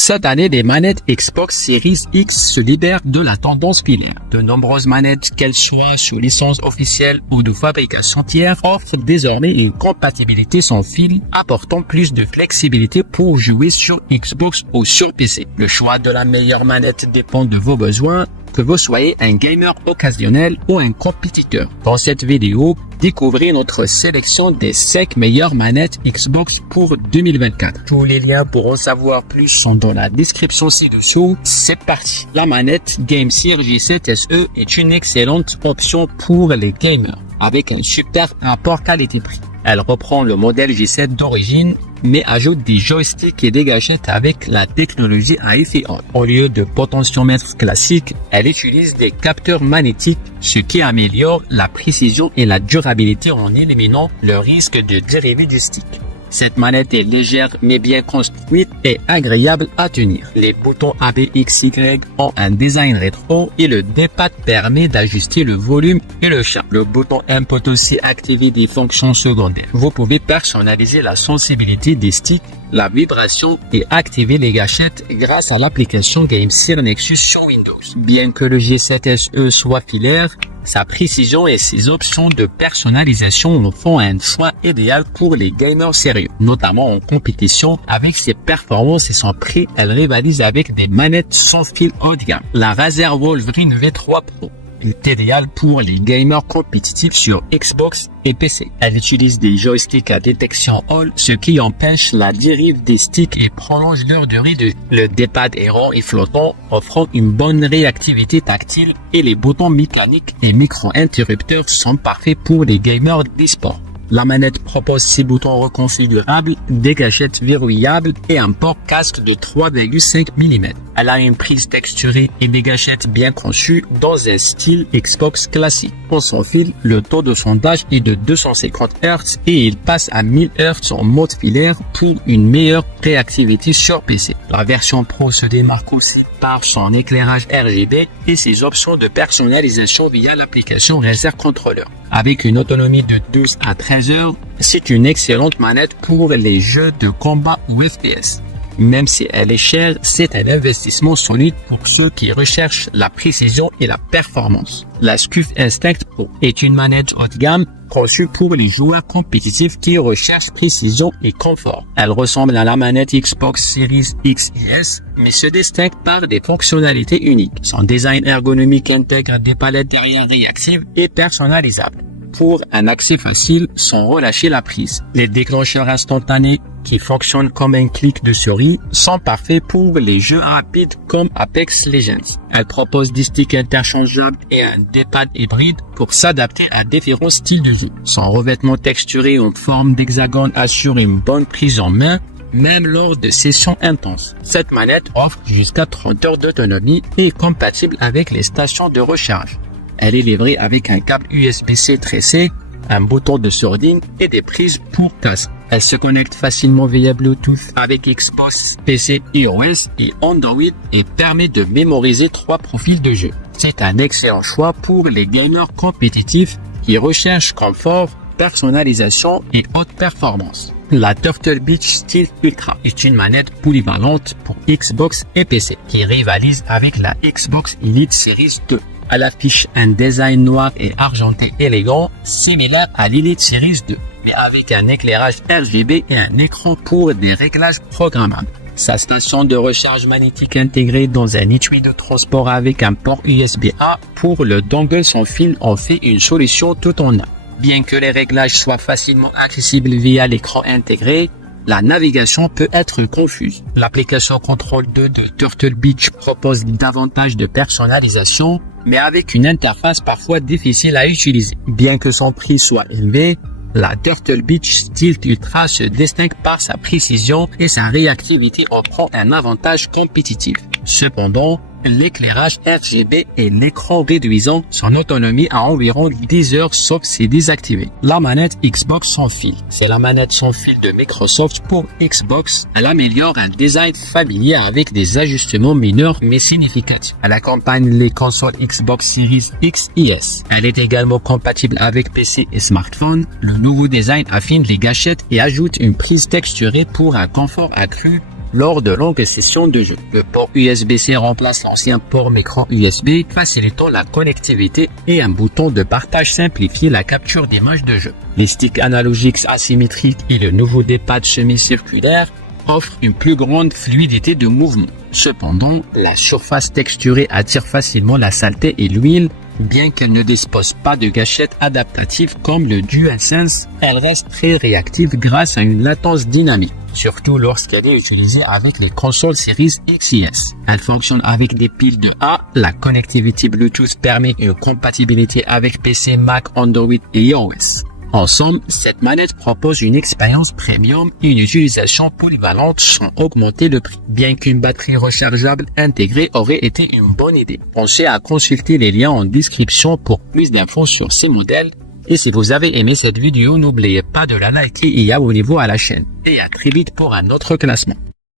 Cette année, les manettes Xbox Series X se libèrent de la tendance filaire. De nombreuses manettes, qu'elles soient sous licence officielle ou de fabrication tiers, offrent désormais une compatibilité sans fil, apportant plus de flexibilité pour jouer sur Xbox ou sur PC. Le choix de la meilleure manette dépend de vos besoins, que vous soyez un gamer occasionnel ou un compétiteur. Dans cette vidéo, découvrez notre sélection des 5 meilleures manettes Xbox pour 2024. Tous les liens pour en savoir plus sont dans la description ci-dessous. C'est parti. La manette GameSir G7 SE est une excellente option pour les gamers, avec un super rapport qualité-prix. Elle reprend le modèle G7 d'origine, mais ajoute des joysticks et des gâchettes avec la technologie à effet Hall. Au lieu de potentiomètre classique, elle utilise des capteurs magnétiques, ce qui améliore la précision et la durabilité en éliminant le risque de dériver du stick. Cette manette est légère mais bien construite et agréable à tenir. Les boutons ABXY ont un design rétro et le D-pad permet d'ajuster le volume et le champ. Le bouton M peut aussi activer des fonctions secondaires. Vous pouvez personnaliser la sensibilité des sticks, la vibration et activer les gâchettes grâce à l'application GameSir Nexus sur Windows. Bien que le G7 SE soit filaire, sa précision et ses options de personnalisation en font un choix idéal pour les gamers sérieux, notamment en compétition. Avec ses performances et son prix, elle rivalise avec des manettes sans fil haut de gamme. La Razer Wolverine V3 Pro est idéale pour les gamers compétitifs sur Xbox et PC. Elle utilise des joysticks à détection Hall, ce qui empêche la dérive des sticks et prolonge leur durée de vie. Le D-pad est rond et flottant, offrant une bonne réactivité tactile, et les boutons mécaniques et micro-interrupteurs sont parfaits pour les gamers d'e-sport. La manette propose 6 boutons reconfigurables, des gâchettes verrouillables et un port casque de 3,5 mm. Elle a une prise texturée et des gâchettes bien conçues dans un style Xbox classique. Pour son fil, le taux de sondage est de 250 Hz et il passe à 1000 Hz en mode filaire pour une meilleure réactivité sur PC. La version Pro se démarque aussi par son éclairage RGB et ses options de personnalisation via l'application Razer Controller. Avec une autonomie de 12 à 13 heures, c'est une excellente manette pour les jeux de combat ou FPS. Même si elle est chère, c'est un investissement solide pour ceux qui recherchent la précision et la performance. La SCUF Instinct Pro est une manette haut de gamme conçue pour les joueurs compétitifs qui recherchent précision et confort. Elle ressemble à la manette Xbox Series X et S, mais se distingue par des fonctionnalités uniques. Son design ergonomique intègre des palettes derrière réactives et personnalisables pour un accès facile sans relâcher la prise. Les déclencheurs instantanés qui fonctionnent comme un clic de souris sont parfaits pour les jeux rapides comme Apex Legends. Elle propose des sticks interchangeables et un D-pad hybride pour s'adapter à différents styles de jeu. Son revêtement texturé en forme d'hexagone assure une bonne prise en main, même lors de sessions intenses. Cette manette offre jusqu'à 30 heures d'autonomie et est compatible avec les stations de recharge. Elle est livrée avec un câble USB-C tressé, un bouton de sourdine et des prises pour casque. Elle se connecte facilement via Bluetooth avec Xbox, PC, iOS et Android et permet de mémoriser 3 profils de jeu. C'est un excellent choix pour les gamers compétitifs qui recherchent confort, personnalisation et haute performance. La Turtle Beach Steel Ultra est une manette polyvalente pour Xbox et PC qui rivalise avec la Xbox Elite Series 2. Elle affiche un design noir et argenté élégant, similaire à l'Elite Series 2, mais avec un éclairage RGB et un écran pour des réglages programmables. Sa station de recharge magnétique intégrée dans un étui de transport avec un port USB-A pour le dongle sans fil en fait une solution tout en un. Bien que les réglages soient facilement accessibles via l'écran intégré, la navigation peut être confuse. L'application Control 2 de Turtle Beach propose davantage de personnalisation, mais avec une interface parfois difficile à utiliser. Bien que son prix soit élevé, la Turtle Beach Steel Ultra se distingue par sa précision et sa réactivité offrant un avantage compétitif. Cependant, l'éclairage RGB et l'écran réduisant son autonomie à environ 10 heures sauf si désactivé. La manette Xbox sans fil. C'est la manette sans fil de Microsoft pour Xbox. Elle améliore un design familier avec des ajustements mineurs mais significatifs. Elle accompagne les consoles Xbox Series X et S. Elle est également compatible avec PC et smartphone. Le nouveau design affine les gâchettes et ajoute une prise texturée pour un confort accru lors de longues sessions de jeu. Le port USB-C remplace l'ancien port micro USB, facilitant la connectivité, et un bouton de partage simplifie la capture d'images de jeu. Les sticks analogiques asymétriques et le nouveau D-pad semi-circulaire offrent une plus grande fluidité de mouvement. Cependant, la surface texturée attire facilement la saleté et l'huile. Bien qu'elle ne dispose pas de gâchettes adaptatives comme le DualSense, elle reste très réactive grâce à une latence dynamique, surtout lorsqu'elle est utilisée avec les consoles Series X et S. Elle fonctionne avec des piles de A, la connectivité Bluetooth permet une compatibilité avec PC, Mac, Android et iOS. En somme, cette manette propose une expérience premium et une utilisation polyvalente sans augmenter le prix. Bien qu'une batterie rechargeable intégrée aurait été une bonne idée. Pensez à consulter les liens en description pour plus d'infos sur ces modèles. Et si vous avez aimé cette vidéo, n'oubliez pas de la liker et abonnez-vous à la chaîne. Et à très vite pour un autre classement.